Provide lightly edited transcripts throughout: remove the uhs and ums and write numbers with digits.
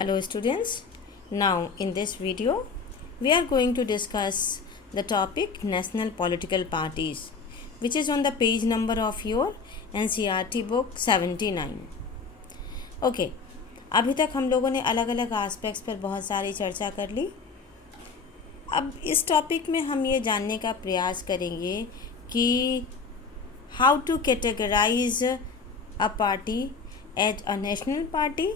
Hello students, now in this video we are going to discuss the topic national political parties, which is on the page number of your NCERT book 79. Okay, अभी तक हम लोगों ने अलग अलग aspects पर बहुत सारी चर्चा कर ली. अब इस टॉपिक में हम ये जानने का प्रयास करेंगे कि how to categorise a party as a national party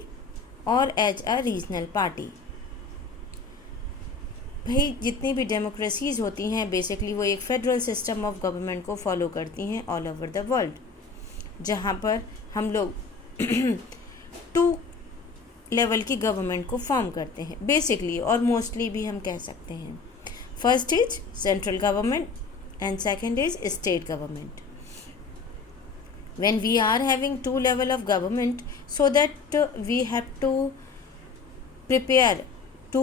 और एज अ रीजनल पार्टी. भाई जितनी भी डेमोक्रेसीज़ होती हैं बेसिकली वो एक फेडरल सिस्टम ऑफ गवर्नमेंट को फॉलो करती हैं ऑल ओवर द वर्ल्ड, जहाँ पर हम लोग 2 लेवल की गवर्नमेंट को फॉर्म करते हैं बेसिकली, और मोस्टली भी हम कह सकते हैं. First is central government and second is state government. When we are having 2 level of government, so that we have to prepare 2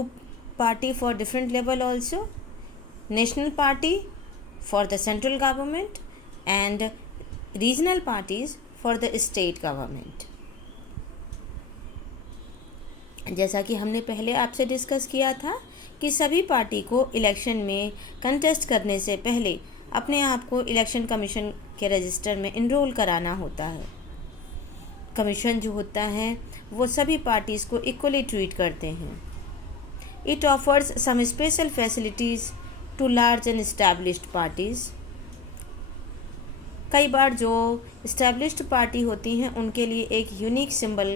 party for different level also, national party for the central government and regional parties for the state government. जैसा कि हमने पहले आपसे discuss किया था कि सभी party को इलेक्शन में कंटेस्ट करने से पहले अपने आप को इलेक्शन कमीशन के रजिस्टर में इनरोल कराना होता है. कमीशन जो होता है वो सभी पार्टीज़ को इक्वली ट्रीट करते हैं. It offers some special facilities to large and established parties. कई बार जो इस्टेब्लिश्ड पार्टी होती हैं उनके लिए एक यूनिक सिंबल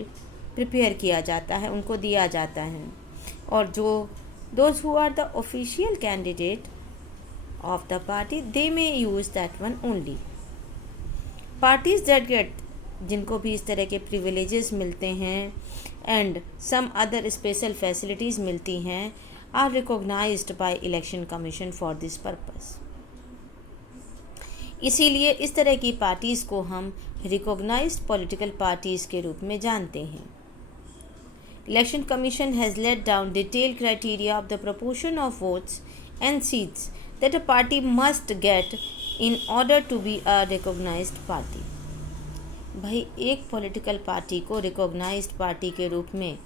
प्रिपेयर किया जाता है, उनको दिया जाता है, और जो those who are the official candidate of the party, they may use that one only. Parties that get, जिनको भी इस तरह के privileges मिलते हैं and some other special facilities मिलती हैं, are recognized by election commission for this purpose. इसीलिए इस तरह की पार्टीज़ को हम recognized political parties के रूप में जानते हैं. Election Commission has laid down detailed criteria of the proportion of votes and seats that a party must get in order to be a recognized party. भाई एक पॉलिटिकल पार्टी को recognised party के रूप में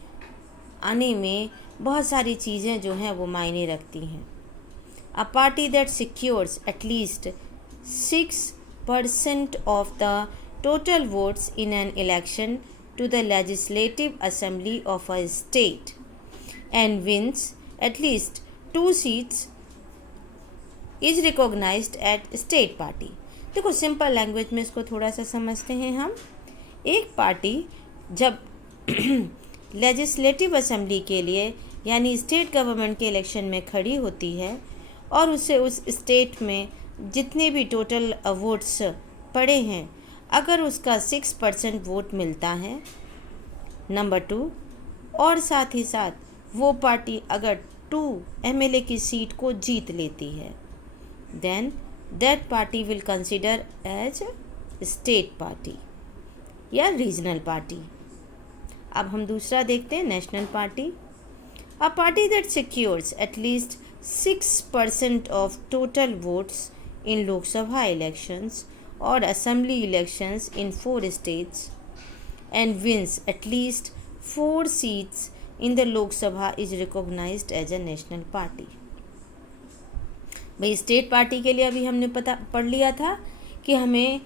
आने में बहुत सारी चीज़ें जो हैं वो मायने रखती हैं. A party that secures at least 6% of the total votes in an election to the legislative assembly of a state and wins at least 2 seats is recognised at state party. देखो सिंपल लैंग्वेज में इसको थोड़ा सा समझते हैं हम. एक पार्टी जब लेजिस्लेटिव असेंबली के लिए यानी स्टेट गवर्नमेंट के इलेक्शन में खड़ी होती है और उसे उस स्टेट में जितने भी टोटल वोट्स पड़े हैं अगर उसका 6% वोट मिलता है, नंबर 2, और साथ ही साथ वो पार्टी अगर 2 MLA की सीट को जीत लेती है, then that party will consider as state party या regional party. अब हम दूसरा देखते हैं national party. A party that secures at least 6% of total votes in Lok Sabha elections or assembly elections in 4 states and wins at least 4 seats in the Lok Sabha is recognized as a national party. भाई state party के लिए अभी हमने पढ़ लिया था कि हमें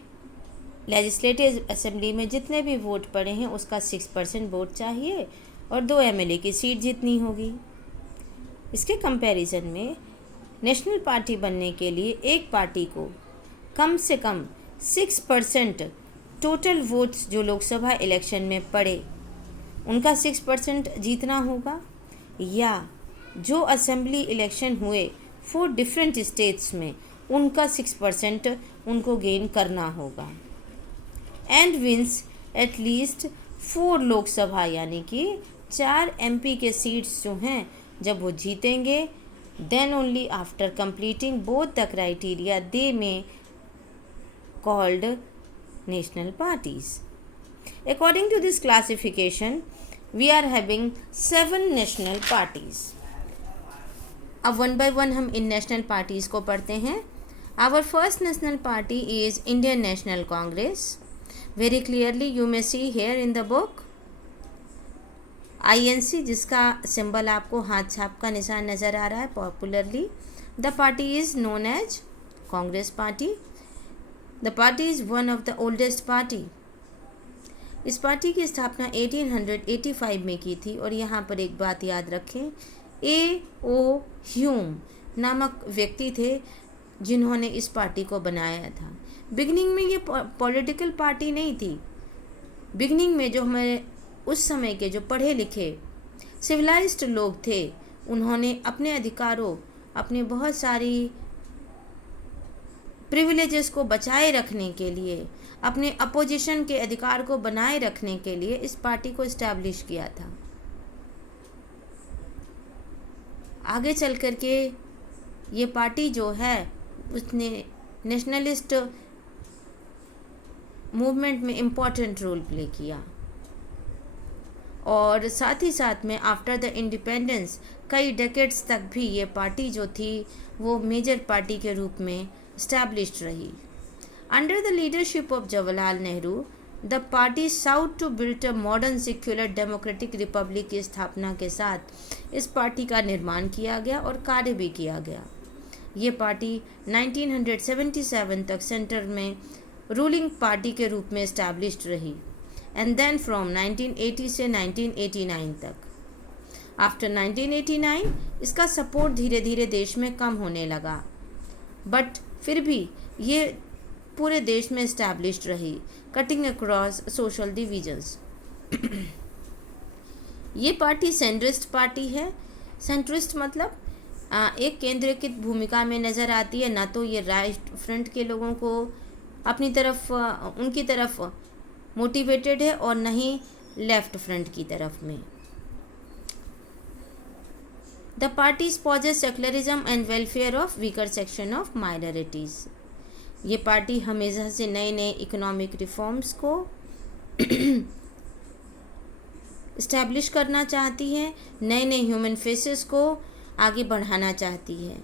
लेजिस्लेटिव असेंबली में जितने भी वोट पड़े हैं उसका 6% वोट चाहिए और 2 MLA की सीट जितनी होगी. इसके कंपैरिजन में नेशनल पार्टी बनने के लिए एक पार्टी को कम से कम 6% टोटल वोट्स जो लोकसभा इलेक्शन में पड़े उनका 6% जीतना होगा, या जो असेंबली इलेक्शन हुए 4 डिफरेंट स्टेट्स में उनका 6% उनको गेन करना होगा. एंड विंस एटलीस्ट 4 लोकसभा यानी कि 4 MP के सीट्स जो हैं जब वो जीतेंगे, then only after completing both the criteria they may called national parties. According to this classification we are having 7 national parties. अब 1 by 1 हम इन नेशनल पार्टीज़ को पढ़ते हैं. Our first national party is Indian National Congress. Very clearly you may see here in the book INC, जिसका symbol आपको हाथ छाप का निशान नज़र आ रहा है popularly. The party is known as Congress party. The party is one of the oldest party. इस पार्टी की स्थापना 1885 में की थी। और यहाँ पर एक बात याद रखें, A.O. ह्यूम नामक व्यक्ति थे जिन्होंने इस पार्टी को बनाया था। बिगनिंग में ये पॉलिटिकल पार्टी नहीं थी। बिगनिंग में जो हमारे उस समय के जो पढ़े लिखे सिविलाइज्ड लोग थे, उन्होंने अपने अधिकारों, अपने बहुत सारी प्रिविलेजेस को बचाए रखने के लिए, अपने अपोजिशन के अधिकार को बनाए रखने के लिए इस पार्टी को इस्टेब्लिश किया था। आगे चल कर के ये पार्टी जो है उसने नेशनलिस्ट मूवमेंट में इम्पॉर्टेंट रोल प्ले किया। और साथ ही साथ में आफ्टर द इंडिपेंडेंस कई डेकेड्स तक भी ये पार्टी जो थी वो मेजर पार्टी के रूप में इस्टेब्लिश्ड रही। Under the leadership of Jawaharlal Nehru, the party sought to build a modern secular democratic republic की स्थापना के साथ इस पार्टी का निर्माण किया गया और कार्य भी किया गया। ये पार्टी 1977 तक सेंटर में रूलिंग पार्टी के रूप में इस्टेब्लिश्ड रही एंड देन फ्रॉम 1980 से 1989 तक। आफ्टर 1989 इसका सपोर्ट धीरे धीरे देश में कम होने लगा, बट फिर भी ये पूरे देश में इस्टेब्लिश्ड रही, कटिंग अक्रॉस सोशल डिविजन्स। ये पार्टी सेंट्रिस्ट पार्टी है। सेंट्रिस्ट मतलब एक केंद्रीकृत भूमिका में नज़र आती है, ना तो ये राइट फ्रंट के लोगों को अपनी तरफ उनकी तरफ मोटिवेटेड है और न ही लेफ्ट फ्रंट की तरफ में। The party espouses secularism and welfare of weaker section of minorities. ये पार्टी हमेशा से नए नए इकोनॉमिक रिफॉर्म्स को इस्टेब्लिश करना चाहती है, नए नए ह्यूमन फेसेस को आगे बढ़ाना चाहती है।